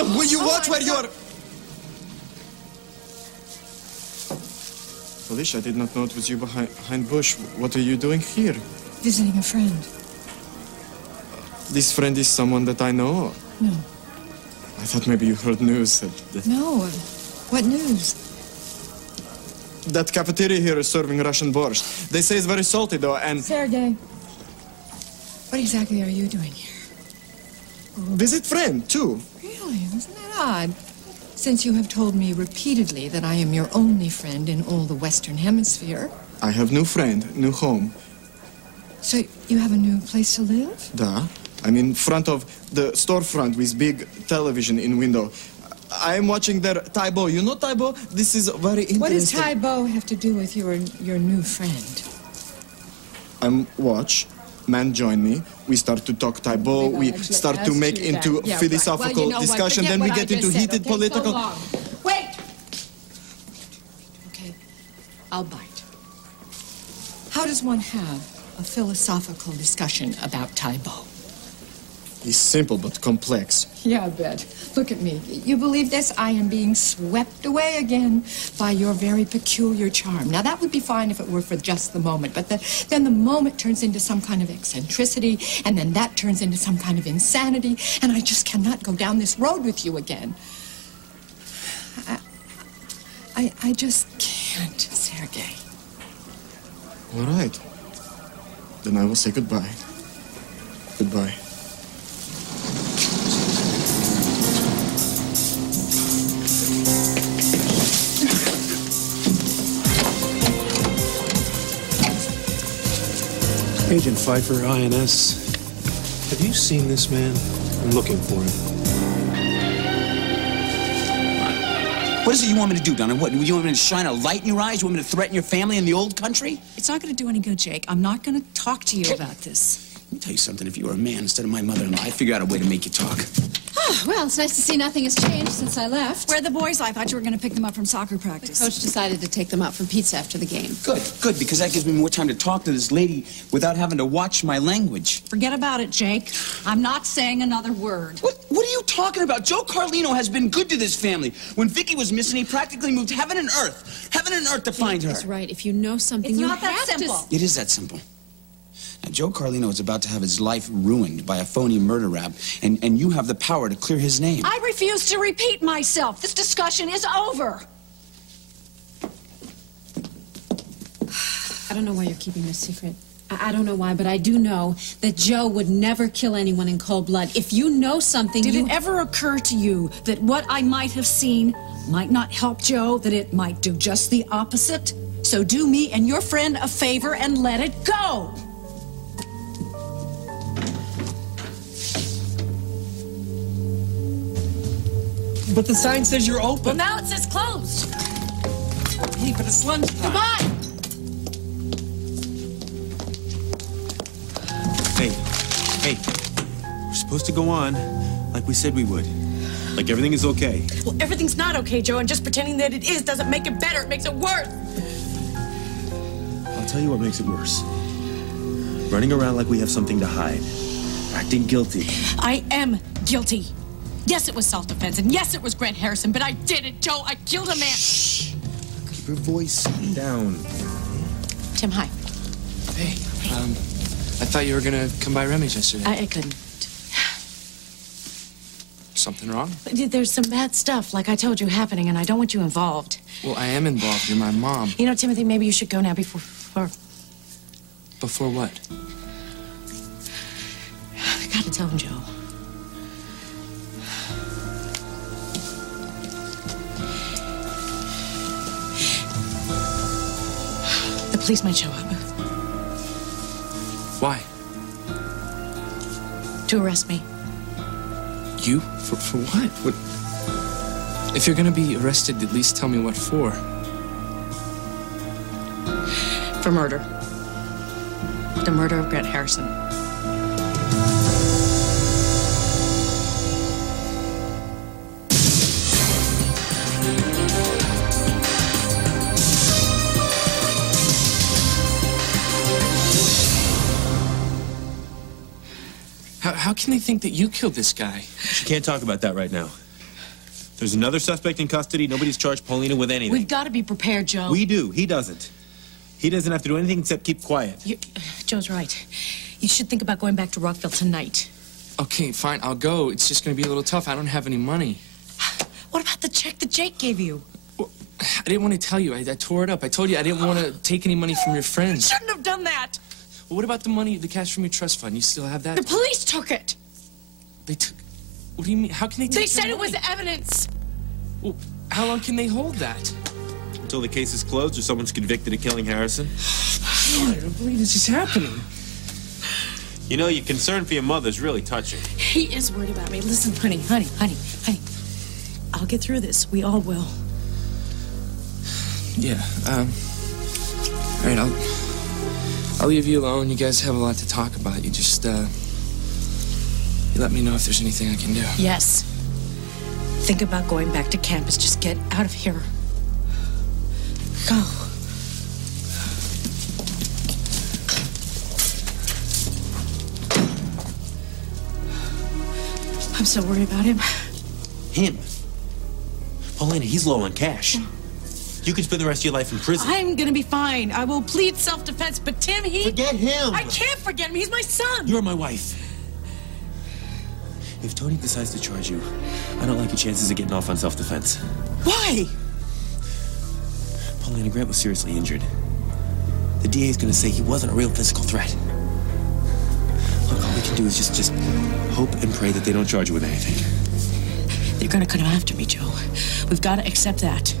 Will you watch where you're... Felicia, I did not know it was you behind Bush. What are you doing here? Visiting a friend. This friend is someone that I know? No. I thought maybe you heard news. No. What news? That cafeteria here is serving Russian borscht. They say it's very salty, though, and... Sergei, what exactly are you doing here? Visit friend, too. Really? Isn't that odd? Since you have told me repeatedly that I am your only friend in all the Western Hemisphere. I have new friend, new home. So you have a new place to live? Da. I'm in front of the storefront with big television in window. I am watching their Taibo. You know Taibo? This is very interesting. What does Taibo have to do with your new friend? I'm watch. Man join me. We start to talk Taibo. We start to make into philosophical discussion. Then we get into heated political... Wait! Okay, I'll bite. How does one have a philosophical discussion about Taibo? It's simple but complex. Yeah, I bet. Look at me. You believe this? I am being swept away again by your very peculiar charm. Now, that would be fine if it were for just the moment, but then the moment turns into some kind of eccentricity, and then that turns into some kind of insanity, and I just cannot go down this road with you again. I just can't, Sergei. All right. Then I will say goodbye. Goodbye. Agent Pfeiffer, INS. Have you seen this man? I'm looking for him. What is it you want me to do, Donna? What, you want me to shine a light in your eyes? You want me to threaten your family in the old country? It's not going to do any good, Jake. I'm not going to talk to you about this. Let me tell you something. If you were a man instead of my mother-in-law, I'd figure out a way to make you talk. Oh, well, it's nice to see nothing has changed since I left. Where are the boys? I thought you were going to pick them up from soccer practice. The coach decided to take them out for pizza after the game. Good, because that gives me more time to talk to this lady without having to watch my language. Forget about it, Jake. I'm not saying another word. What are you talking about? Joe Carlino has been good to this family. When Vicky was missing, he practically moved heaven and earth to find her. That's right. If you know something, It's you not that have simple. to... It is that simple. Now, Joe Carlino is about to have his life ruined by a phony murder rap, and you have the power to clear his name. I refuse to repeat myself. This discussion is over. I don't know why you're keeping this secret. I don't know why, but I do know that Joe would never kill anyone in cold blood. If you know something, Did it ever occur to you that what I might have seen might not help Joe, that it might do just the opposite? So do me and your friend a favor and let it go. But the sign says you're open. Well, now it says closed. Hey, but it's lunchtime. Goodbye. Hey, we're supposed to go on like we said we would. Like everything is okay. Well, everything's not okay, Joe, and just pretending that it is doesn't make it better. It makes it worse. I'll tell you what makes it worse. Running around like we have something to hide. Acting guilty. I am guilty. Yes, it was self-defense, and yes, it was Grant Harrison, but I did it, Joe. I killed a man. Shh. Keep your voice down. Tim, hi. Hey, I thought you were gonna come by Remy's yesterday. I couldn't. Something wrong? There's some bad stuff, like I told you, happening, and I don't want you involved. Well, I am involved. You're my mom. You know, Timothy, maybe you should go now before... Before what? I gotta tell him, Joe. The police might show up. Why? To arrest me. You? For what? What? If you're gonna be arrested, at least tell me what for. For murder. The murder of Grant Harrison. How can they think that you killed this guy? She can't talk about that right now. There's another suspect in custody. Nobody's charged Paulina with anything. We've got to be prepared, Joe. We do. He doesn't. He doesn't have to do anything except keep quiet. Joe's right. You should think about going back to Rockville tonight. Okay, fine, I'll go. It's just gonna be a little tough. I don't have any money. What about the check that Jake gave you? Well, I didn't want to tell you. I tore it up. I told you I didn't want to take any money from your friends. You shouldn't have done that. Well, what about the money, the cash from your trust fund? You still have that? The police took it. They took... What do you mean? How can they take They said it was money? evidence. Well, how long can they hold that? Until the case is closed or someone's convicted of killing Harrison. I don't believe this is happening. You know, your concern for your mother's really touching. He is worried about me. Listen, honey. I'll get through this. We all will. Yeah, all right, I'll leave you alone. You guys have a lot to talk about. You just, you let me know if there's anything I can do. Yes. Think about going back to campus. Just get out of here. Go. I'm so worried about him. Him? Paulina, he's low on cash. You could spend the rest of your life in prison. I'm gonna be fine. I will plead self-defense, but Tim, Forget him! I can't forget him. He's my son. You're my wife. If Tony decides to charge you, I don't like your chances of getting off on self-defense. Why? Paulina Grant was seriously injured. The DA's gonna say he wasn't a real physical threat. Look, all we can do is just hope and pray that they don't charge you with anything. They're gonna come after me, Joe. We've got to accept that.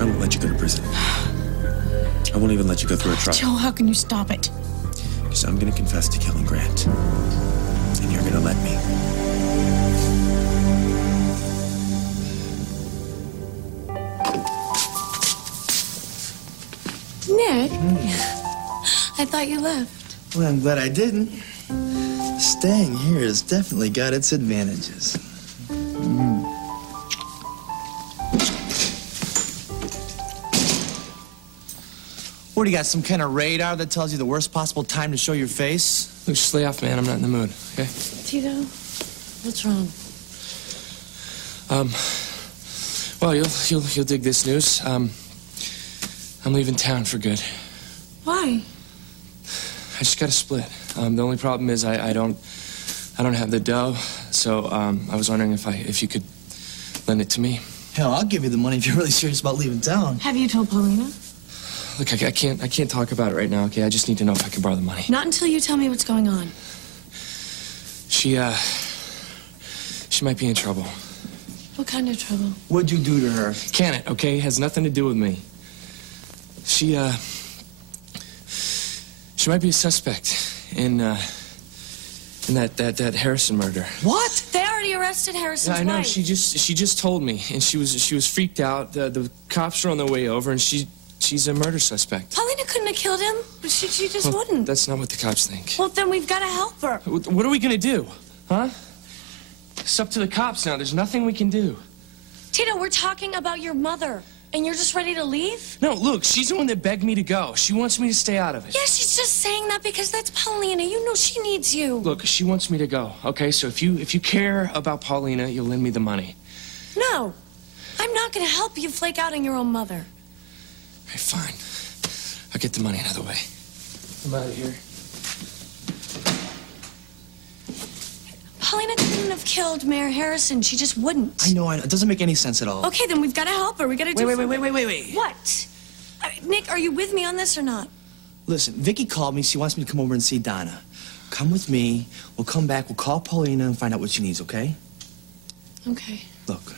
I won't let you go to prison. I won't even let you go through a trial. Joe, how can you stop it? Because I'm gonna confess to killing Grant. And you're gonna let me. Nick, I thought you left. Well, I'm glad I didn't. Staying here has definitely got its advantages. What, do you got some kind of radar that tells you the worst possible time to show your face? Look, just lay off, man. I'm not in the mood, okay? Tito, what's wrong? Well, you'll dig this news. I'm leaving town for good. Why? I just got a split. The only problem is I don't have the dough, so I was wondering if you could lend it to me. Hell, I'll give you the money if you're really serious about leaving town. Have you told Paulina? Look, I can't talk about it right now, okay? I just need to know if I can borrow the money. Not until you tell me what's going on. She might be in trouble. What kind of trouble? What'd you do to her? Can it, okay? Has nothing to do with me. She might be a suspect in that Harrison murder. What? They already arrested Harrison's I know. wife. She just told me, and she was freaked out. The cops are on their way over, and she's a murder suspect. Paulina couldn't have killed him, but she just wouldn't. That's not what the cops think. Well, then we've got to help her. What are we gonna do, huh? It's up to the cops now. There's nothing we can do. Tito, we're talking about your mother, and you're just ready to leave? No, look, she's the one that begged me to go. She wants me to stay out of it. Yeah, she's just saying that because that's Paulina. You know she needs you. Look, she wants me to go, okay? So if you care about Paulina, you'll lend me the money. No, I'm not going to help you flake out on your own mother. All right, fine. I'll get the money another way. I'm out of here. Paulina couldn't have killed Mayor Harrison. She just wouldn't. I know. It doesn't make any sense at all. Okay, then we've got to help her. We got to do Wait. What? Nick, are you with me on this or not? Listen, Vicky called me. She wants me to come over and see Donna. Come with me. We'll come back. We'll call Paulina and find out what she needs, okay? Okay. Look,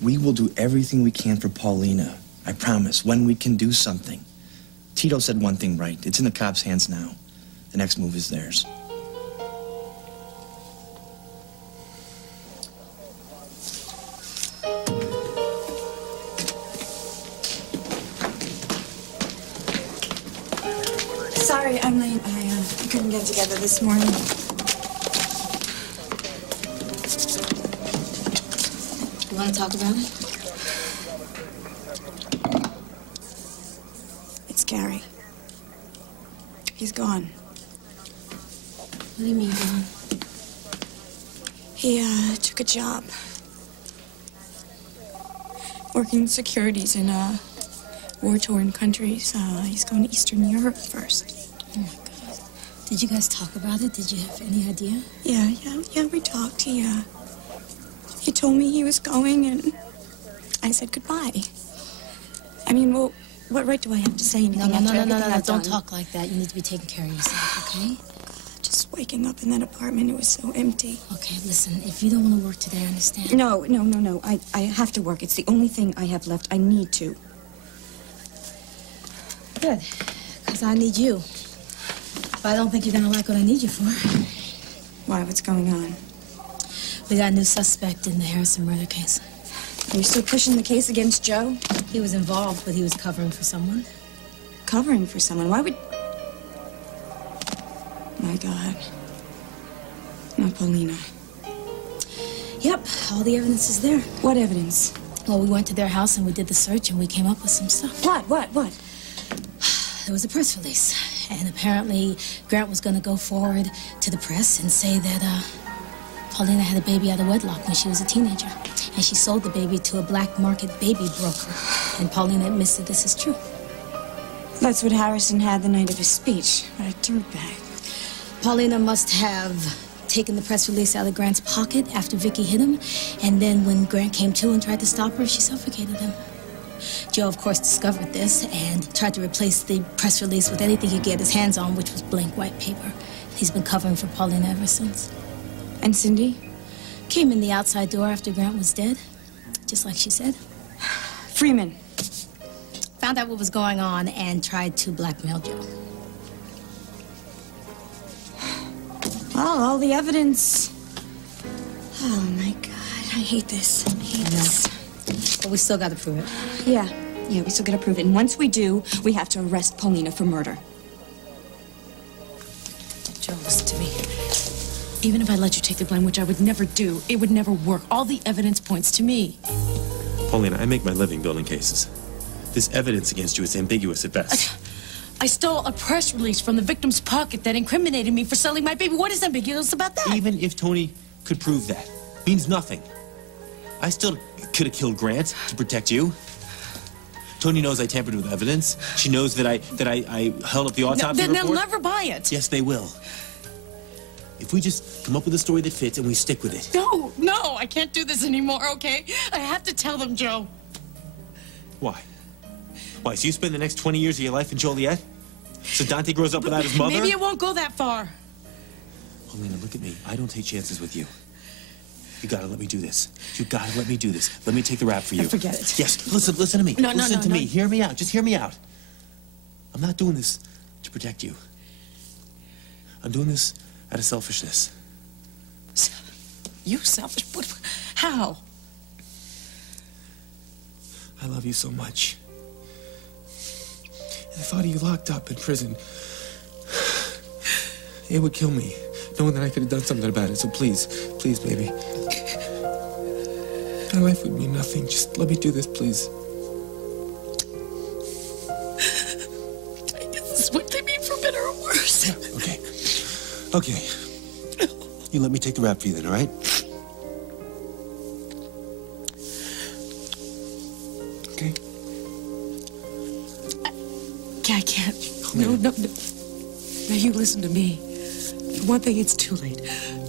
we will do everything we can for Paulina. I promise, when we can do something. Tito said one thing right. It's in the cops' hands now. The next move is theirs. Sorry, I'm late. I couldn't get together this morning. You want to talk about it? It's Gary. He's gone. What do you mean, gone? He took a job. working securities in war-torn countries. He's going to Eastern Europe first. Oh, my God. Did you guys talk about it? Did you have any idea? Yeah, we talked. He told me he was going, and I said goodbye. I mean, well, what right do I have to say anything after everything I've done? Don't talk like that. You need to be taking care of yourself, okay? Just waking up in that apartment, it was so empty. Okay, listen, if you don't want to work today, I understand. No. I have to work. It's the only thing I have left. I need to. Good, because I need you. But I don't think you're going to like what I need you for. Why? What's going on? We got a new suspect in the Harrison murder case. Are you still pushing the case against Joe? He was involved, but he was covering for someone. Covering for someone? Why would... My God. Not Paulina. Yep, all the evidence is there. What evidence? Well, we went to their house and we did the search and we came up with some stuff. What? There was a press release. And apparently Grant was going to go forward to the press and say that Paulina had a baby out of wedlock when she was a teenager. And she sold the baby to a black market baby broker. And Paulina admits that this is true. That's what Harrison had the night of his speech. What a dirtbag. Paulina must have taken the press release out of Grant's pocket after Vicky hit him. And then when Grant came to and tried to stop her, she suffocated him. Joe, of course, discovered this and tried to replace the press release with anything he could get his hands on, which was blank white paper. He's been covering for Paulina ever since. And Cindy? Came in the outside door after Grant was dead, just like she said. Freeman. Found out what was going on and tried to blackmail Joe. Well, all the evidence. Oh, my God. I hate this. I hate this. But we still got to prove it. Yeah, we still got to prove it. And once we do, we have to arrest Paulina for murder. Joe, listen to me. Even if I let you take the blame, which I would never do, it would never work. All the evidence points to me. Paulina, I make my living building cases. This evidence against you is ambiguous at best. I stole a press release from the victim's pocket that incriminated me for selling my baby. What is ambiguous about that? Even if Tony could prove that, means nothing. I still could have killed Grant to protect you. Tony knows I tampered with evidence. She knows that I held up the autopsy report. They'll never buy it. Yes, they will. If we just come up with a story that fits and we stick with it. No, I can't do this anymore, okay? I have to tell them, Joe. Why? Why, so you spend the next 20 years of your life in Joliet? So Dante grows up without his mother? Maybe it won't go that far. Paulina, look at me. I don't take chances with you. You gotta let me do this. You gotta let me do this. Let me take the rap for you. Forget it. Yes, listen to me. Listen to me. Hear me out. Just hear me out. I'm not doing this to protect you. I'm doing this out of selfishness. You selfish? How? I love you so much. And the thought of you locked up in prison, it would kill me, knowing that I could have done something about it. So please, baby. My life would mean nothing. Just let me do this, please. I guess this is what they mean for better or worse. Yeah, okay. You let me take the rap for you then, all right? Okay. I can't. No. Now you listen to me. For one thing, it's too late.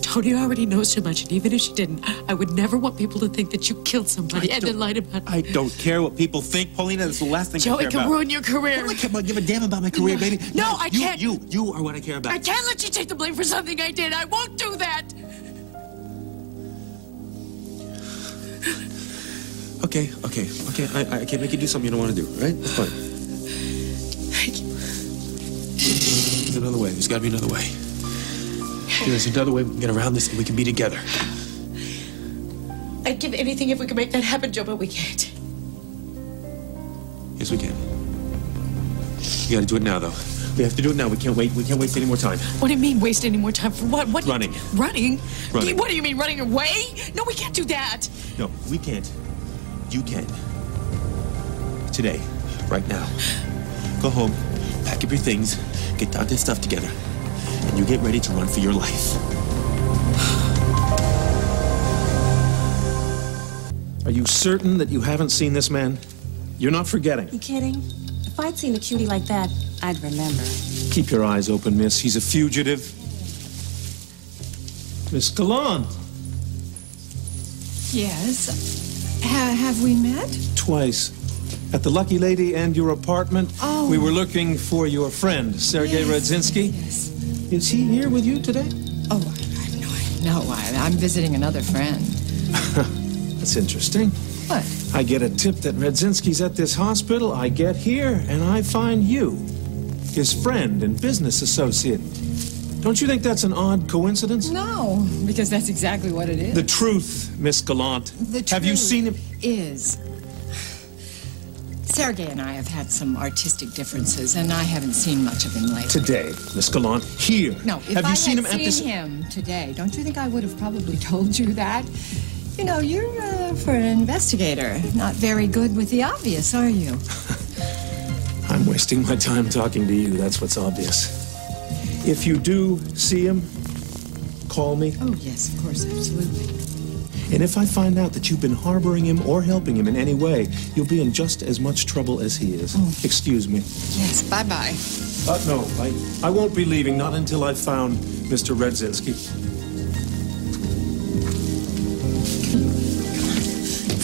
Tony already knows too much, and even if she didn't, I would never want people to think that you killed somebody and then lied about it. I don't care what people think, Paulina. That's the last thing Joe, I care about. it can ruin your career. I don't give a damn about my career, baby. No, I can't. You are what I care about. I can't let you take the blame for something I did. I won't do that. Okay. I can't make you do something you don't want to do, right? That's fine. Thank you. There's another way. There's got to be another way. There's another way we can get around this and we can be together. I'd give anything if we could make that happen, Joe, but we can't. Yes, we can. We got to do it now, though. We have to do it now. We can't wait. We can't waste any more time. What do you mean, waste any more time? For what? Running. Running? Running. What do you mean, running away? No, we can't do that. No, we can't. You can. Today. Right now. Go home, pack up your things, get Dante's stuff together, and you get ready to run for your life. Are you certain that you haven't seen this man? You're not forgetting. You kidding? If I'd seen a cutie like that, I'd remember. Keep your eyes open, miss. He's a fugitive. Miss Gallant. Yes. Have we met? Twice. At the Lucky Lady and your apartment. Oh. We were looking for your friend, Sergei Radzinski. Yes. Is he here with you today? Oh, I'm visiting another friend. That's interesting. What? I get a tip that Radzinski's at this hospital. I get here, and I find you, his friend and business associate. Don't you think that's an odd coincidence? No, because that's exactly what it is. The truth, Miss Gallant. Have you seen him? Is Sergei and I have had some artistic differences, and I haven't seen much of him lately. Today, Miss Gallant, here. No, if have I you seen him had at this? seen him today, don't you think I would have probably told you that? You know, you're, for an investigator, not very good with the obvious, are you? I'm wasting my time talking to you. That's what's obvious. If you do see him, call me. Oh, yes, of course, absolutely. And if I find out that you've been harboring him or helping him in any way, you'll be in just as much trouble as he is. Oh. Excuse me. Yes, bye-bye. No, I won't be leaving, not until I've found Mr. Radzinski.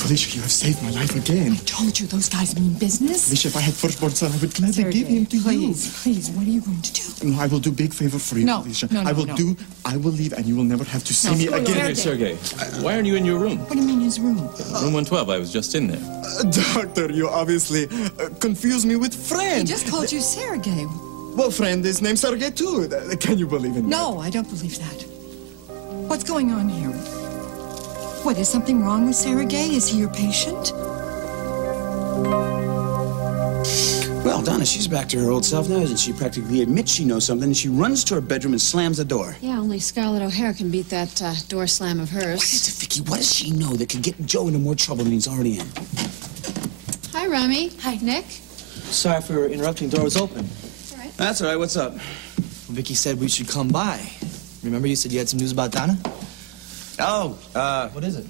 Felicia, you have saved my life again. I told you those guys mean business. Felicia, if I had firstborn son, I would gladly Sergei, give him to you. Please, what are you going to do? No, I will do big favor for you, No, Felicia. no, I will no. I will leave, and you will never have to see me again. Hey, Sergei, why aren't you in your room? What do you mean his room? Room 112, I was just in there. Doctor, you obviously confuse me with friend. He just called you Sergei. Well, friend is named Sergei too. Can you believe in that? No, I don't believe that. What's going on here? What, is something wrong with Sergei? Is he your patient? Well, Donna, she's back to her old self now, isn't she? Practically admits she knows something, and she runs to her bedroom and slams the door. Yeah, only Scarlett O'Hara can beat that door slam of hers. What is it, Vicky? What does she know that could get Joe into more trouble than he's already in? Hi, Rami. Hi, Nick. Sorry for interrupting. Door was open. All right. That's all right. What's up? Vicky said we should come by. Remember you said you had some news about Donna? Oh, What is it?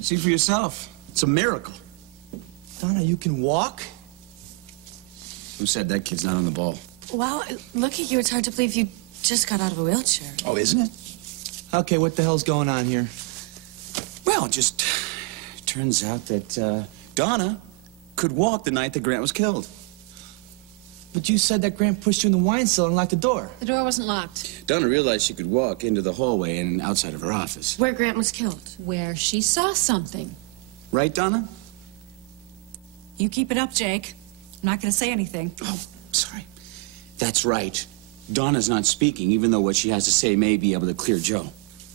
see for yourself. It's a miracle. Donna, you can walk? Who said that kid's not on the ball? Wow, look at you. It's hard to believe you just got out of a wheelchair. Oh, isn't it? Okay, what the hell's going on here? Well, it just turns out that Donna could walk the night that Grant was killed. But you said that Grant pushed you in the wine cellar and locked the door. The door wasn't locked. Donna realized she could walk into the hallway and outside of her office. Where Grant was killed. Where she saw something. Right, Donna? You keep it up, Jake. I'm not going to say anything. Oh, sorry. That's right. Donna's not speaking, even though what she has to say may be able to clear Joe.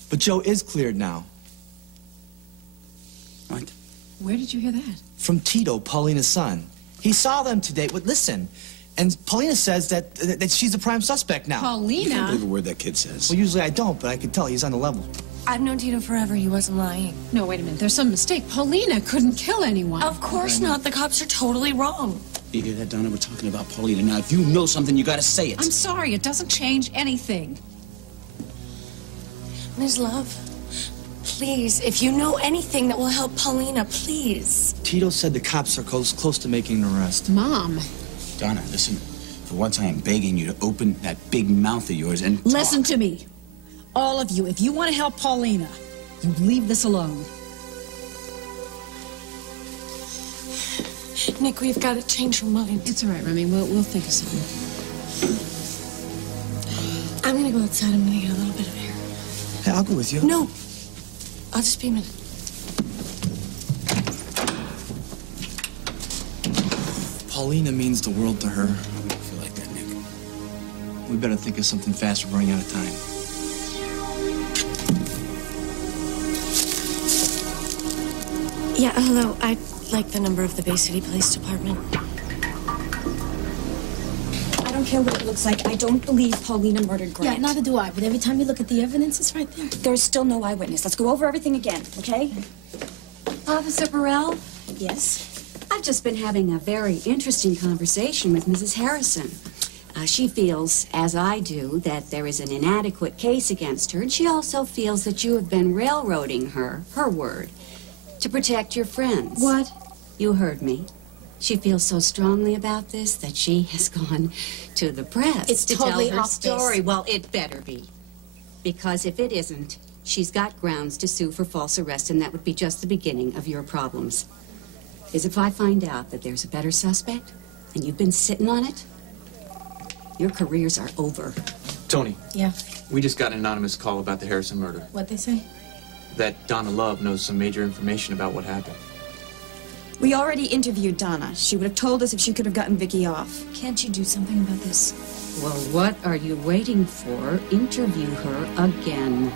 But Joe is cleared now. What? Where did you hear that? From Tito, Paulina's son. He saw them today. Well, listen. And Paulina says that she's the prime suspect now. You can't Paulina? believe a word that kid says. Well, usually I don't, but I could tell he's on the level. I've known Tito forever. He wasn't lying. No, wait a minute. There's some mistake. Paulina couldn't kill anyone. Of course not. The cops are totally wrong. You hear that, Donna? We're talking about Paulina. Now, if you know something, you gotta say it. I'm sorry, it doesn't change anything. Ms. Love, please, if you know anything that will help Paulina, please. Tito said the cops are close to making an arrest. Mom. Donna, listen. For once, I am begging you to open that big mouth of yours and talk. Listen to me. All of you, if you want to help Paulina, you leave this alone. Nick, we've got to change her mind. It's all right, Remy. We'll think of something. I'm going to go outside. I'm going to get a little bit of air. Hey, I'll go with you. No. I'll just be a minute. Paulina means the world to her. I don't feel like that, Nick. We better think of something fast. We're running out of time. Yeah, hello. I'd like the number of the Bay City Police Department. I don't care what it looks like. I don't believe Paulina murdered Grant. Yeah, neither do I. But every time you look at the evidence, it's right there. There's still no eyewitness. Let's go over everything again, okay? Officer Burrell? Yes? I've just been having a very interesting conversation with Mrs. Harrison. She feels, as I do, that there is an inadequate case against her, and she also feels that you have been railroading her word. To protect your friends. What? You heard me. She feels so strongly about this that she has gone to the press It's to totally tell her off story. base. Well, it better be. Because if it isn't, she's got grounds to sue for false arrest, and that would be just the beginning of your problems. Because if I find out that there's a better suspect, and you've been sitting on it, your careers are over. Tony, Yeah, we just got an anonymous call about the Harrison murder. what they say? That Donna Love knows some major information about what happened. We already interviewed Donna. She would have told us if she could have gotten Vicky off. Can't you do something about this? Well, what are you waiting for? Interview her again.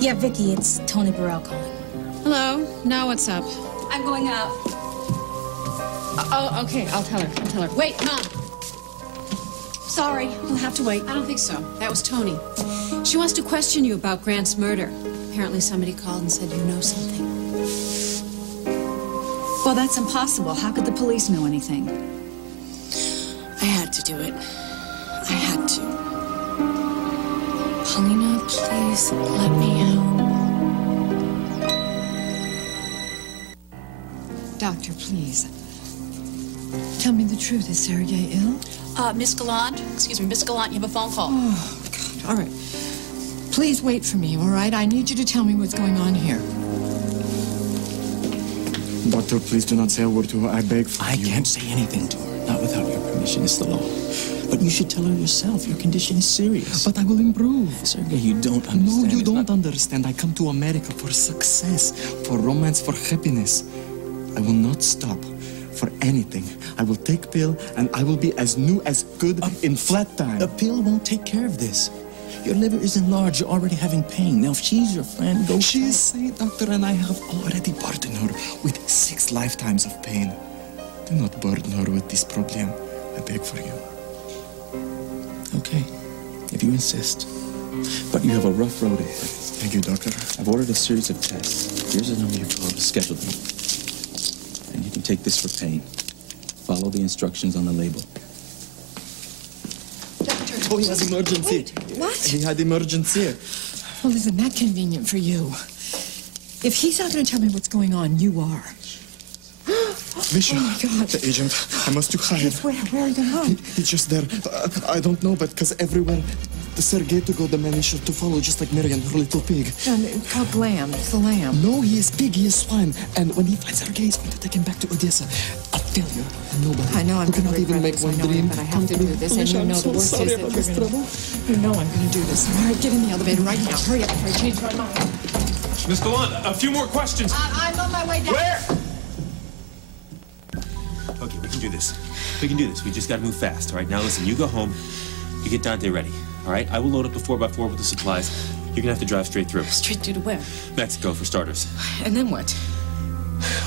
Yeah, Vicky, it's Tony Burrell calling. Hello. Now what's up? I'm going out. Oh, okay. I'll tell her. Wait, Mom. Sorry, we'll have to wait. I don't think so. That was Tony. She wants to question you about Grant's murder. Apparently somebody called and said you know something. Well, that's impossible. How could the police know anything? I had to do it. I had to. Paulina, please let me out. Doctor, please. Tell me the truth. Is Sergei ill? Miss Gallant, excuse me, Miss Gallant, you have a phone call. Oh, God. All right. Please wait for me, all right? I need you to tell me what's going on here. Doctor, please do not say a word to her. I beg for you. I can't say anything to her, not without your permission. It's the law. But you should tell her yourself. Your condition is serious. But I will improve. Sergei, you don't understand. No, you It's don't not... understand. I come to America for success, for romance, for happiness. I will not stop for anything. I will take pill, and I will be as new as good in flat time. A pill won't take care of this. Your liver is enlarged. You're already having pain. Now, if she's your friend, go. She is sane, doctor, and I have already burdened her with 6 lifetimes of pain. Do not burden her with this problem. I beg for you. Okay, if you insist. But you have a rough road ahead. Thank you, doctor. I've ordered a series of tests. Here's a number you call to schedule them. And you can take this for pain. Follow the instructions on the label. Doctor. Oh, he has emergency. Wait, what? He had emergency. Well, isn't that convenient for you? If he's not going to tell me what's going on, you are. Misha, oh, my God. The agent. I must to hide. Yes, where are you going to hide? He's just there. I don't know, but because everywhere... The Sergei to go, the man is sure to follow, just like Marian, her little pig. It's called Lamb. It's the lamb. No, he is pig, he is swine. And when he finds Sergei, he's going to take him back to Odessa. A failure. Nobody. I know I'm who going to cannot even make one dream. But I have to do this. And you know the worst is that you're going to... You know I'm going to do this. All right, get in the elevator right now. Hurry up before I change my mind. Miss Gallant, a few more questions. I'm on my way down. Where? Okay, we can do this. We can do this. We just gotta move fast, all right? Now listen, you go home. You get Dante ready, all right? I will load up the 4x4 with the supplies. You're gonna have to drive straight through. Straight to where? Mexico, for starters. And then what?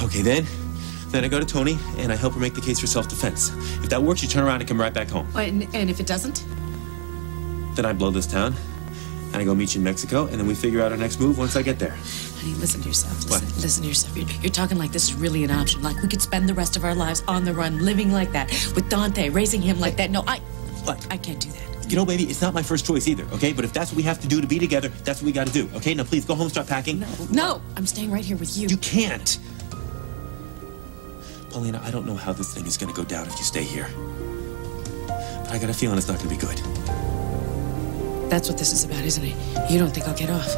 Okay, then I go to Tony, and I help her make the case for self-defense. If that works, you turn around and come right back home. And if it doesn't? Then I blow this town, and I go meet you in Mexico, and then we figure out our next move once I get there. Honey, listen to yourself. What? Listen to yourself. You're talking like this is really an option. Like we could spend the rest of our lives on the run, living like that, with Dante, raising him like that. No, What? I can't do that. You know, baby, it's not my first choice either, okay? But if that's what we have to do to be together, that's what we gotta do, okay? Now, please, go home and start packing. No, I'm staying right here with you. You can't. Paulina, I don't know how this thing is gonna go down if you stay here. But I got a feeling it's not gonna be good. That's what this is about, isn't it? You don't think I'll get off?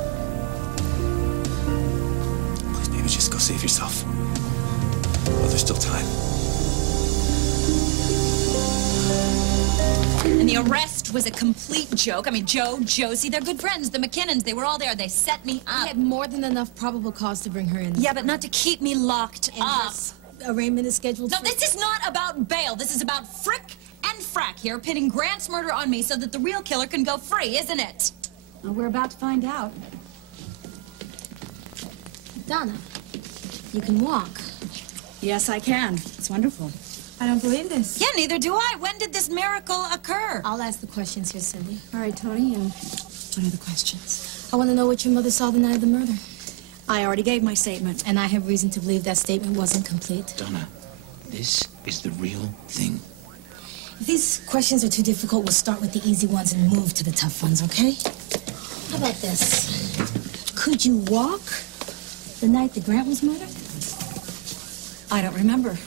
Please, baby, just go save yourself. While there's still time. And the arrest was a complete joke. I mean, Joe, Josie, they're good friends. The McKinnons, they were all there. They set me up. I had more than enough probable cause to bring her in. Yeah, but not to keep me locked up. Arraignment is scheduled No, for... this is not about bail. This is about frick and frack here, pitting Grant's murder on me so that the real killer can go free, isn't it? Well, we're about to find out. Donna, you can walk. Yes, I can. It's wonderful. I don't believe this. Yeah, neither do I. When did this miracle occur? I'll ask the questions here, Cindy. All right, Tony, what are the questions? I want to know what your mother saw the night of the murder. I already gave my statement. And I have reason to believe that statement wasn't complete. Donna, this is the real thing. If these questions are too difficult, we'll start with the easy ones and move to the tough ones, okay? How about this? Could you walk the night that Grant was murdered? I don't remember.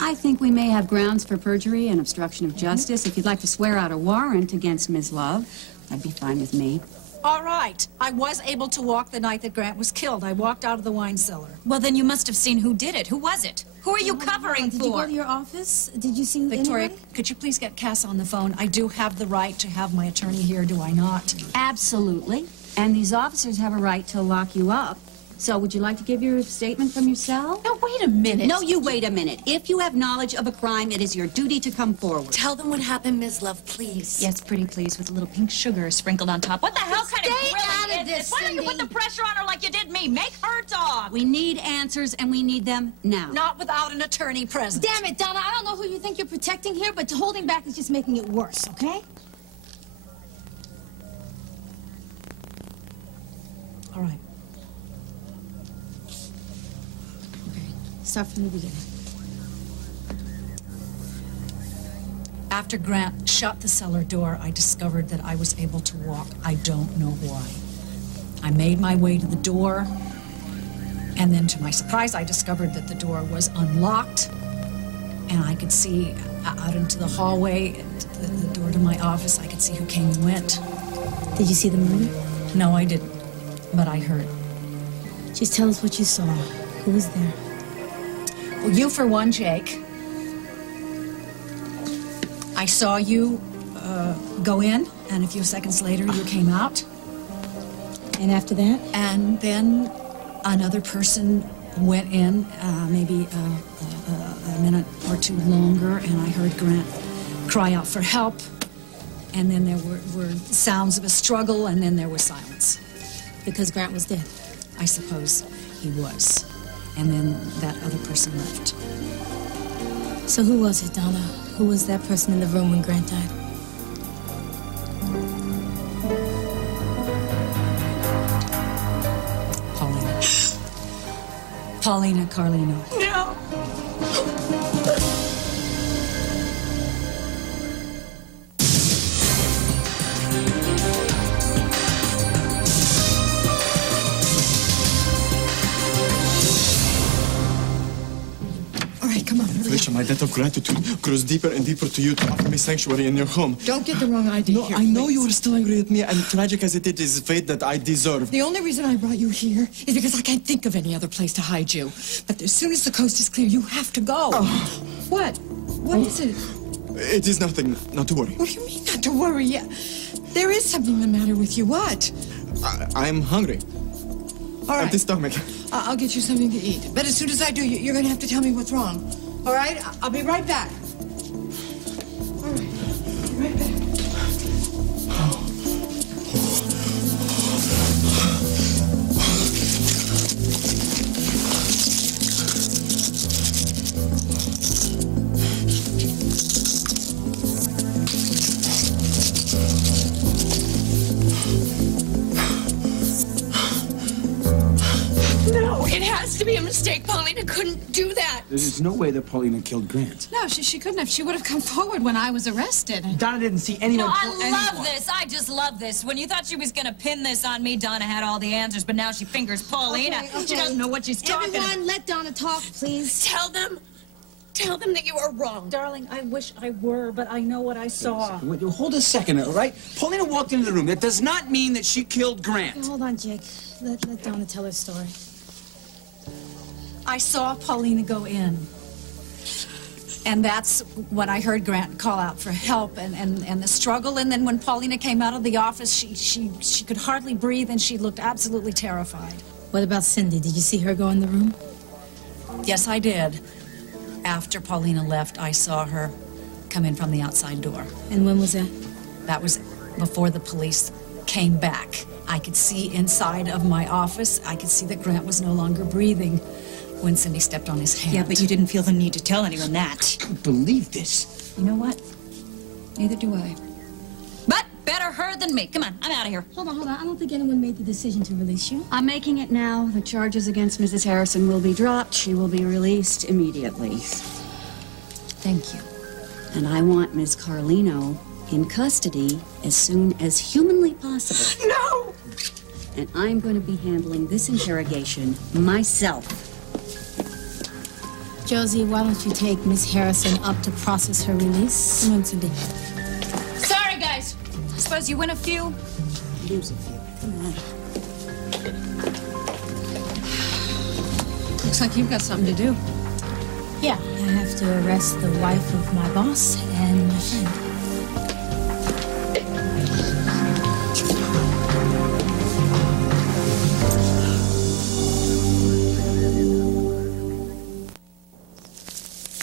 I think we may have grounds for perjury and obstruction of justice. If you'd like to swear out a warrant against Ms. Love, that'd be fine with me. All right. I was able to walk the night that Grant was killed. I walked out of the wine cellar. Well, then you must have seen who did it. Who was it? Who are you covering Did for? you go to your office? Did you see Victoria, anybody? could you please get Cass on the phone? I do have the right to have my attorney here, do I not? Absolutely. And these officers have a right to lock you up. So would you like to give your statement from your cell? No, wait a minute. No, you wait a minute. If you have knowledge of a crime, it is your duty to come forward. Tell them what happened, Ms. Love, please. Yes, pretty please, with a little pink sugar sprinkled on top. What the hell kind of Stay out grilling of is this, this? Why don't you put the pressure on her like you did me? Make her talk. We need answers, and we need them now. Not without an attorney present. Damn it, Donna, I don't know who you think you're protecting here, but holding back is just making it worse, okay? All right. Start from the beginning. After Grant shut the cellar door, I discovered that I was able to walk. I don't know why. I made my way to the door, and then to my surprise, I discovered that the door was unlocked, and I could see out into the hallway, the door to my office, I could see who came and went. Did you see the murder? No, I didn't, but I heard. Just tell us what you saw. Who was there? Well, you for one, Jake. I saw you go in, and a few seconds later you came out. And after that? And then another person went in, maybe a minute or two longer, and I heard Grant cry out for help. And then there were sounds of a struggle, and then there was silence. Because Grant was dead? I suppose he was. And then that other person left. So who was it, Donna? Who was that person in the room when Grant died? Paulina. Paulina Carlino. No. Felicia, my debt of gratitude grows deeper and deeper to you to offer me sanctuary in your home. Don't get the wrong idea No, here, I know please. you are still angry at me, and tragic as it is fate that I deserve. The only reason I brought you here is because I can't think of any other place to hide you. But as soon as the coast is clear, you have to go. What? What is it? It is nothing, not to worry. What do you mean not to worry? Yeah. There is something the matter with you. What? I'm hungry. All right. Empty stomach. I'll get you something to eat. But as soon as I do, you're going to have to tell me what's wrong. All right? I'll be right back. All right. I'll be right back. No, it has to be a mistake. Paulina couldn't do that. There's no way that Paulina killed Grant. No, she couldn't have. She would have come forward when I was arrested. Donna didn't see anyone No, kill I anyone. love this. I just love this. When you thought she was going to pin this on me, Donna had all the answers, but now she fingers Paulina. Okay. She doesn't know what she's talking about. Everyone, let Donna talk, please. Tell them that you are wrong. Darling, I wish I were, but I know what I saw. Wait, hold a second, all right? Paulina walked into the room. That does not mean that she killed Grant. Hold on, Jake. Let Donna tell her story. I saw Paulina go in. And that's when I heard Grant call out for help and the struggle. And then when Paulina came out of the office, she could hardly breathe and she looked absolutely terrified. What about Cindy? Did you see her go in the room? Yes, I did. After Paulina left, I saw her come in from the outside door. And when was that? That was before the police came back. I could see inside of my office, I could see that Grant was no longer breathing when Cindy stepped on his hand. Yeah, but you didn't feel the need to tell anyone that. I don't believe this. You know what? Neither do I. But better her than me. Come on, I'm out of here. Hold on. I don't think anyone made the decision to release you. I'm making it now. The charges against Mrs. Harrison will be dropped. She will be released immediately. Thank you. And I want Ms. Carlino in custody as soon as humanly possible. No! And I'm going to be handling this interrogation myself. Josie, why don't you take Miss Harrison up to process her release? Come on, Cindy. Sorry, guys. I suppose you win a few. Lose a few. Come on. Looks like you've got something to do. Yeah, I have to arrest the wife of my boss and my friend.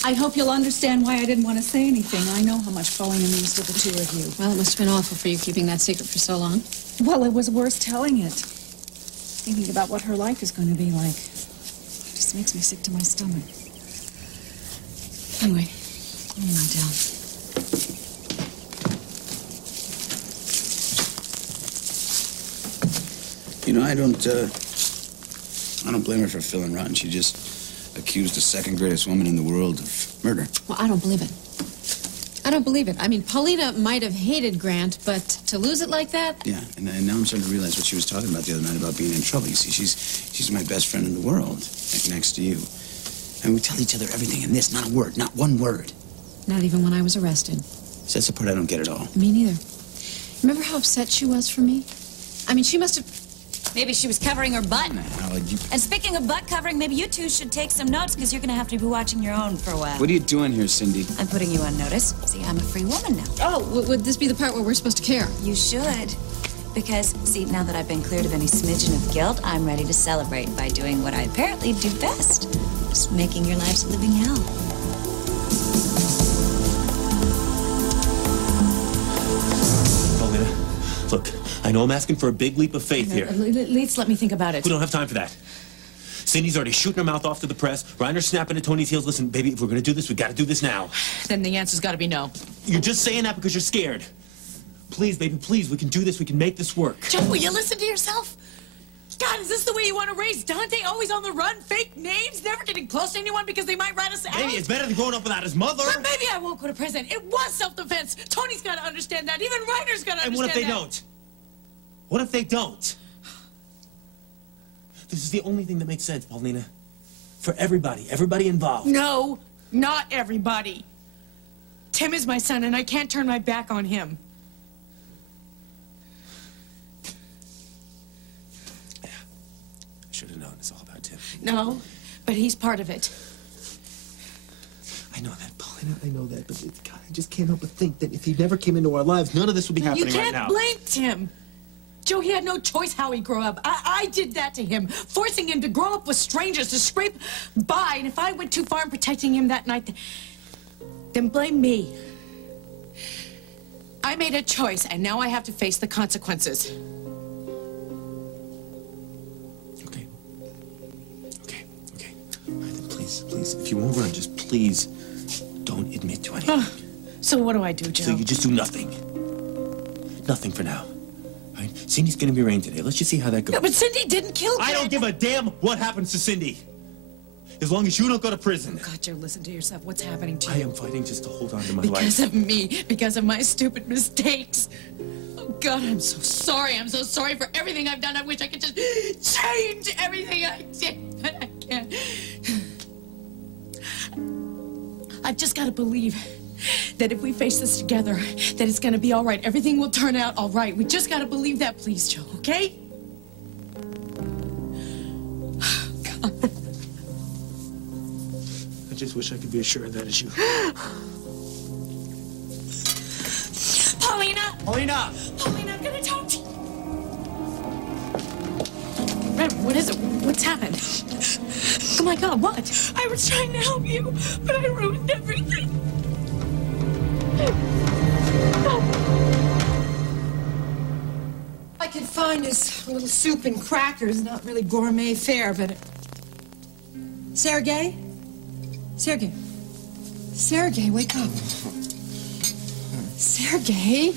I hope you'll understand why I didn't want to say anything. I know how much Paulina means to the two of you. Well, it must have been awful for you keeping that secret for so long. Well, it was worse telling it. Thinking about what her life is going to be like. It just makes me sick to my stomach. Anyway, let me lie down. You know, I don't blame her for feeling rotten. She just accused the second greatest woman in the world of murder. Well, I don't believe it. I don't believe it. I mean, Paulina might have hated Grant, but to lose it like that? Yeah, and now I'm starting to realize what she was talking about the other night about being in trouble. You see, she's my best friend in the world, like next to you. And we tell each other everything in this, not a word, not one word. Not even when I was arrested. So that's the part I don't get at all. Me neither. Remember how upset she was for me? I mean, she must have... Maybe she was covering her butt. Now, And speaking of butt covering, maybe you two should take some notes, because you're going to have to be watching your own for a while. What are you doing here, Cindy? I'm putting you on notice. See, I'm a free woman now. Oh, would this be the part where we're supposed to care? You should. Because, see, now that I've been cleared of any smidgen of guilt, I'm ready to celebrate by doing what I apparently do best. Just making your lives a living hell. Paulina, look, I know I'm asking for a big leap of faith here. At least let me think about it. We don't have time for that. Cindy's already shooting her mouth off to the press. Reiner's snapping at Tony's heels. Listen, baby, if we're gonna do this, we gotta do this now. Then the answer's gotta be no. You're just saying that because you're scared. Please, baby, please, we can do this. We can make this work. Joe, will you listen to yourself? God, is this the way you want to raise Dante? Always on the run, fake names, never getting close to anyone because they might rat us out? Baby, it's better than growing up without his mother. But maybe I won't go to prison. It was self-defense. Tony's got to understand that. Even Reiner's got to understand that. And what if they don't? What if they don't? This is the only thing that makes sense, Paulina. For everybody involved. No, not everybody. Tim is my son, and I can't turn my back on him. Yeah, I should have known it's all about Tim. No, but he's part of it. I know that, Paulina, I know that, but God, I just can't help but think that if he never came into our lives, none of this would be happening right now. You can't blame Tim. Joe, he had no choice how he grew up. I did that to him, forcing him to grow up with strangers, to scrape by, and if I went too far in protecting him that night, then blame me. I made a choice, and now I have to face the consequences. Okay. All right, then please, if you won't run, just please don't admit to anything. So what do I do, Joe? So you just do nothing. Nothing for now. All right? Cindy's gonna be arraigned today. Let's just see how that goes. Yeah, but Cindy didn't kill Grant. I don't give a damn what happens to Cindy. As long as you don't go to prison. Oh, God, Joe, listen to yourself. What's happening to you? I am fighting just to hold on to my life. Because of me. Because of my stupid mistakes. Oh, God, I'm so sorry. I'm so sorry for everything I've done. I wish I could just change everything I did, but I can't. I've just got to believe that if we face this together, that it's going to be all right. Everything will turn out all right. We just got to believe that, please, Joe, okay? God. I just wish I could be as sure of that as you. Paulina! Paulina! Paulina, I'm going to talk to you. Red, what is it? What's happened? Oh, my God, what? I was trying to help you, but I ruined everything. I could find is a little soup and crackers, not really gourmet fare, but... Sergei? Sergei, wake up. Sergei?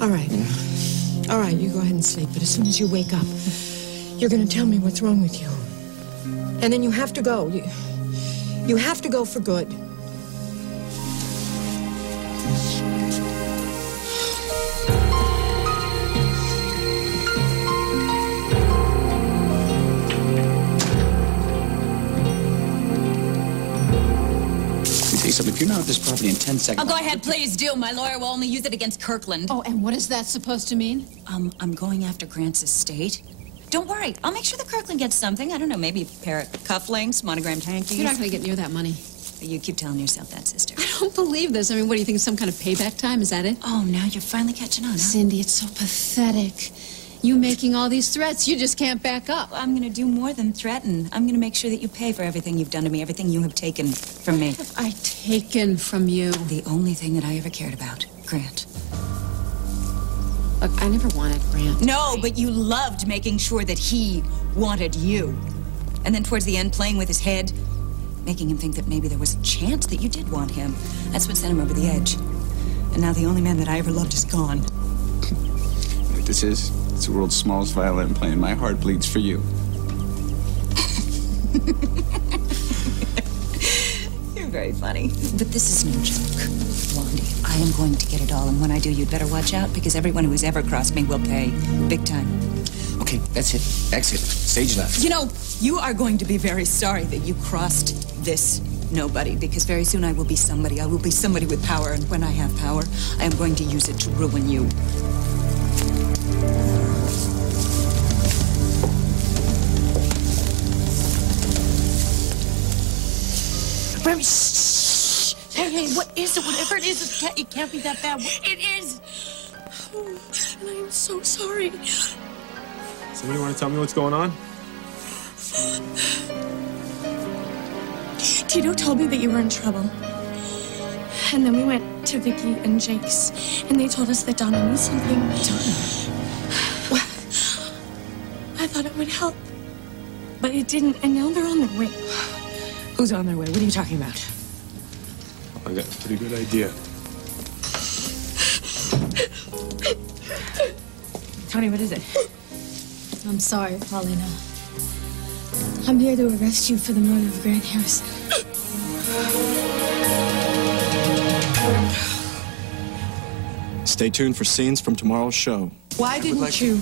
All right, you go ahead and sleep, but as soon as you wake up, you're gonna tell me what's wrong with you. And then you have to go. You have to go for good. If you're not at this property in 10 seconds... Oh, go ahead, please do. My lawyer will only use it against Kirkland. Oh, and what is that supposed to mean? I'm going after Grant's estate. Don't worry. I'll make sure that Kirkland gets something. I don't know, maybe a pair of cufflinks, monogrammed hankies. You're not going to get near that money. You keep telling yourself that, sister. I don't believe this. I mean, what do you think, some kind of payback time? Is that it? Oh, now you're finally catching on, huh? Cindy, it's so pathetic. You making all these threats, you just can't back up. I'm going to do more than threaten. I'm going to make sure that you pay for everything you've done to me, everything you have taken from me. What have I taken from you? The only thing that I ever cared about, Grant. Look, I never wanted Grant. No, but you loved making sure that he wanted you. And then towards the end, playing with his head, making him think that maybe there was a chance that you did want him. That's what sent him over the edge. And now the only man that I ever loved is gone. What this is? It's the world's smallest violin playing My Heart Bleeds for You. You're very funny. But this is no joke, Blondie. I am going to get it all, and when I do, you'd better watch out, because everyone who has ever crossed me will pay. Big time. Okay, that's it. Exit. Stage left. You know, you are going to be very sorry that you crossed this nobody, because very soon I will be somebody. I will be somebody with power, and when I have power, I am going to use it to ruin you. Remy, shh. Hey, what is it? Whatever it is, it can't be that bad. It is. Oh, and I am so sorry. Somebody want to tell me what's going on? Tito told me that you were in trouble. And then we went to Vicky and Jake's, and they told us that Donna knew something. Donna? Well, I thought it would help, but it didn't, and now they're on their way. Who's on their way? What are you talking about? I got a pretty good idea. Tony, what is it? I'm sorry, Paulina. I'm here to arrest you for the murder of Grant Harrison. Stay tuned for scenes from tomorrow's show. Why didn't you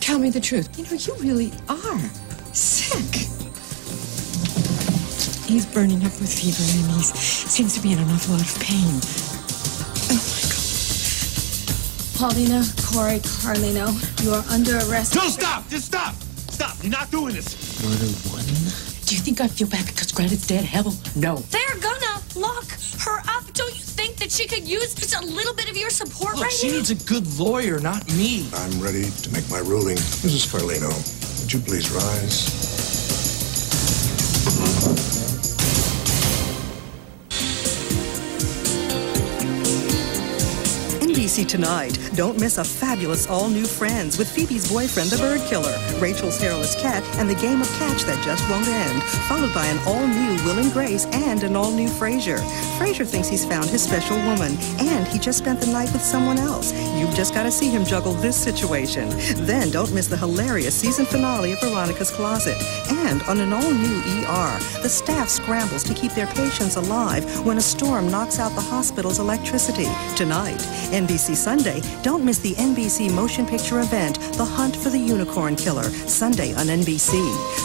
tell me the truth? You know, you really are sick. He's burning up with fever and he seems to be in an awful lot of pain. Oh, my God. Paulina, Corey, Carlino, you are under arrest. No, stop! Just stop! Stop! You're not doing this! Murder one? Do you think I feel bad because Grant is dead? Hell, no. They're gonna lock her up. Don't you think that she could use just a little bit of your support right now? She needs a good lawyer, not me. I'm ready to make my ruling. Mrs. Carlino, would you please rise? NBC Tonight. Don't miss a fabulous all-new Friends with Phoebe's boyfriend, the bird killer, Rachel's hairless cat, and the game of catch that just won't end, followed by an all-new Will and Grace and an all-new Frasier. Frasier thinks he's found his special woman, and he just spent the night with someone else. You've just got to see him juggle this situation. Then don't miss the hilarious season finale of Veronica's Closet. And on an all-new ER, the staff scrambles to keep their patients alive when a storm knocks out the hospital's electricity. Tonight, NBC Sunday, don't miss the NBC motion picture event, The Hunt for the Unicorn Killer, Sunday on NBC.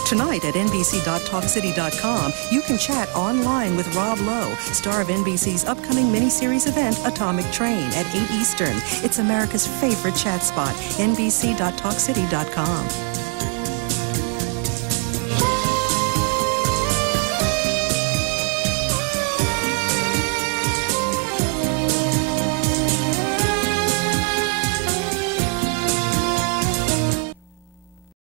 Tonight at NBC.TalkCity.com, you can chat online with Rob Lowe, star of NBC's upcoming miniseries event, Atomic Train, at 8 Eastern. It's America's favorite chat spot, NBC.TalkCity.com.